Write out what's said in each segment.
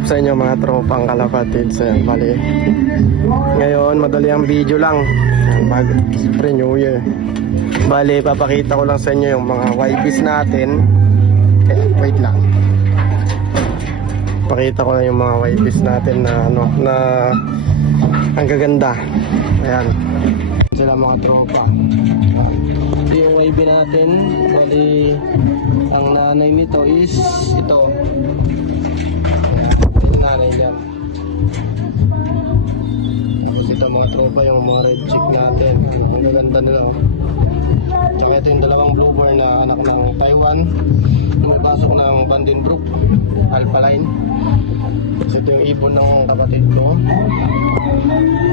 up sa inyo mga tropang kalapatids. Ayan, bali ngayon madali ang video lang mag New Year. Bali papakita ko lang sa inyo yung mga YBs natin. Wait lang, pakita ko lang yung mga YBs natin na na ang gaganda. Ayan sila mga tropa. Ito yung YB natin. Bali ang nanay nito is ito. Nanay dyan. Ito mga tropa yung mga red chick natin. Ang gaganda nila oh. Tsaka ito yung dalawang bluebird na anak ng Taiwan. May pasok ng Vandenbroek Alphaline. Ito yung ibon ng kapatid ko.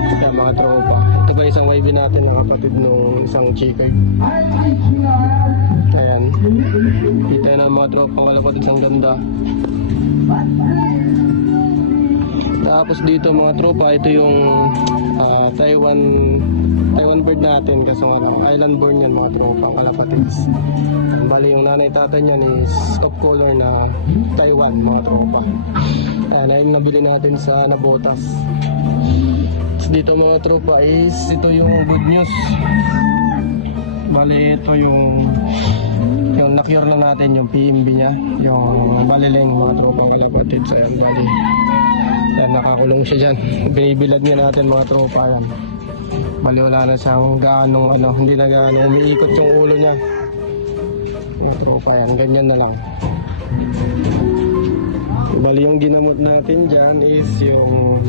Ito mga tropa. Ito ba isang YB natin na kapatid ng isang chicken. Ayan. Kita na mga tropa. Wala pa isang ganda. Tapos dito mga tropa, ito yung Taiwan bird natin kasi island born yan mga tropa, kalapatids. Bali yung nanay tatay niyan is top color na Taiwan mga tropa. Ayan, ayun nabili natin sa Nabotas. Tapos dito mga tropa is ito yung good news. Bali ito yung na-cure na natin yung PMB nya, yung baliling mga tropang kalapatids. Ayan, bali yan, nakakulong siya dyan. Binibilad niya natin mga tropa yan. Bali wala na siyang gaanong hindi na gaanong umiikot yung ulo niya mga tropa yan, ganyan na lang. Bali yung ginamot natin dyan is yung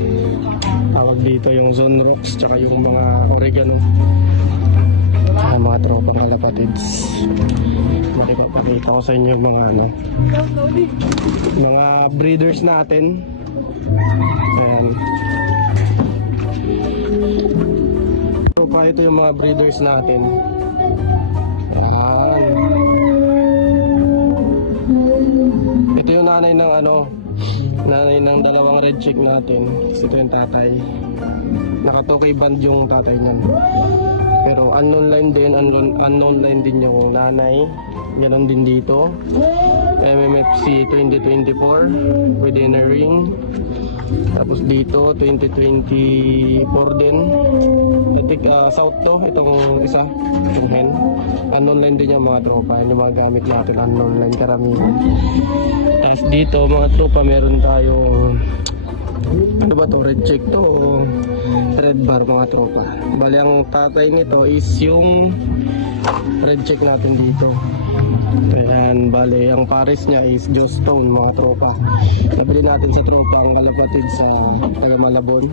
tawag dito yung Zonrox tsaka yung mga oregano. Ayan mga tropa kalapatids. Bali pakita ko sa inyo yung mga breeders natin. Ayan. Tropa, ito yung mga breeders natin. Ayan. Ito yung nanay ng nanay ng dalawang red chick natin. Ito yung tatay. Naka 2K band yung tatay niyan. Pero unknown line din yung nanay. Ganon din dito. MMFC 2024 within a ring. Tapos dito 2024 din. South to, itong isa, itong hen. Unknown line din yung mga tropa. Yung mga gamit natin unknown line karamihan. Tapos dito mga tropa meron tayong ano ba to, red chick to o red bar mga tropa. Bali ang tatay nito is yung red chick natin dito. Ayan, bali ang pares niya is Joestone mga tropa. Nabili natin sa tropa ang kalapatid sa taga Malabon.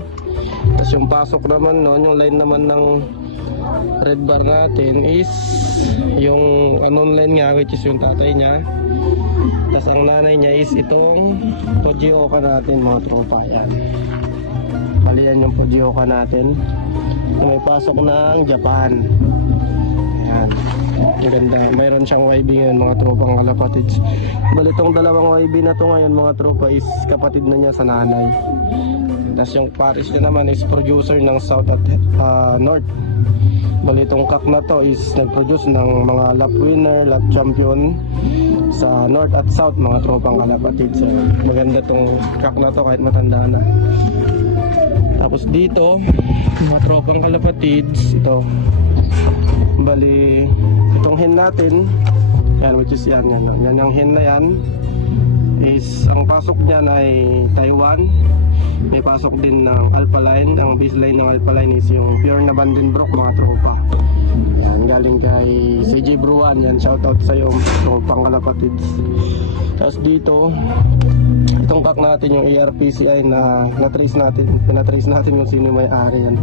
Tapos yung pasok naman noon, yung line naman ng red bar natin is yung unknown line nga, which is yung tatay niya. Tapos ang nanay niya is itong Fujioka natin mga tropa. Ayan, bali yan yung Fujioka natin. May pasok ng Japan. Ayan, maganda. Mayroon siyang YB ngayon mga tropang kalapatids. Bali itong dalawang YB na to ngayon mga tropa is kapatid na niya sa nanay. Tapos yung pares niya naman is producer ng South at North. Bali itong cock na to is nag-produce ng mga lap winner, lap champion sa North at South mga tropang kalapatids. So, maganda itong cock na to kahit matanda na. Tapos dito mga tropang kalapatids, ito bali itong hen natin yan, which is yan yung hen na yan is ang pasok niyan ay Taiwan. May pasok din ng Alphaline. Ang baseline ng Alphaline is yung pure na Vandenbroek mga tropa. Yan, galing kay CJ Bruan. Yan, shoutout sa iyo tropang kalapatids. Tapos dito itong pack natin yung ARPCI na pinatrace natin kung sino may-ari yan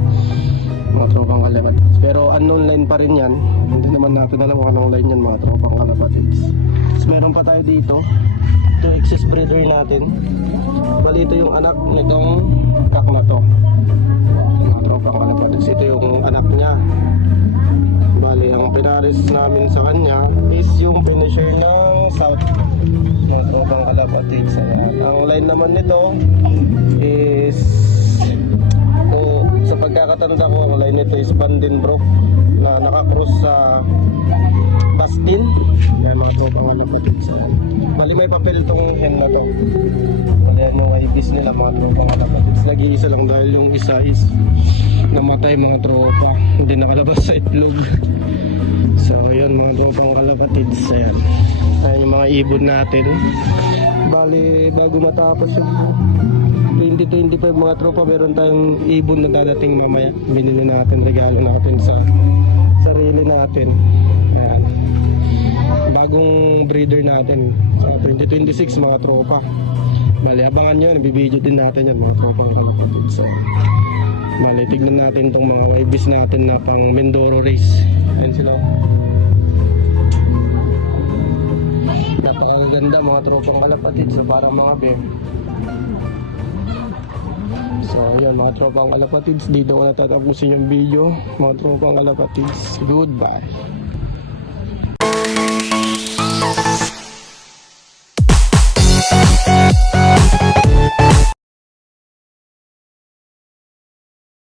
mga tropang kalapatids. Pero unknown line pa rin yan. Hindi naman natin alam kung anong line yan mga tropang kalapatids. Tapos meron pa tayo dito itong excess breeder natin. Bali ito yung anak nitong cock na to mga tropang kalapatids. Ito yung anak niya. Bali ang pinares namin sa kanya is yung finisher ng South mga tropang kalapatids. Ang line naman nito is sa pagkakatanda ko, ang line nito is Vandenbroek na nakakross sa Justin. Yan mga tropang kalapatids. Bali may papel itong hen na to. Ayan mga ibis nila mga tropang kalapatids. Nag-iisa lang dahil yung isa is namatay mga tropa. Hindi nakalabas sa itlog. So yun mga tropang kalapatids. Ayan. Ayan yung mga ibon natin. Bali bago matapos yung 2025 mga tropa, meron tayong ibon na dadating mamaya. Binili natin, regalo natin sa sarili natin. Ayan. Bagong breeder natin sa 2026 mga tropa. Bali abangan nyo, nabibideo din natin yan mga tropa. So, bali tignan natin tong mga YBs natin na pang Mindoro race. Ayan sila. Napakaganda mga tropang kalapatids na parang mga bear. So yun mga tropang kalapatids, dito ko natatapusin yung video. Mga tropang kalapatids, goodbye.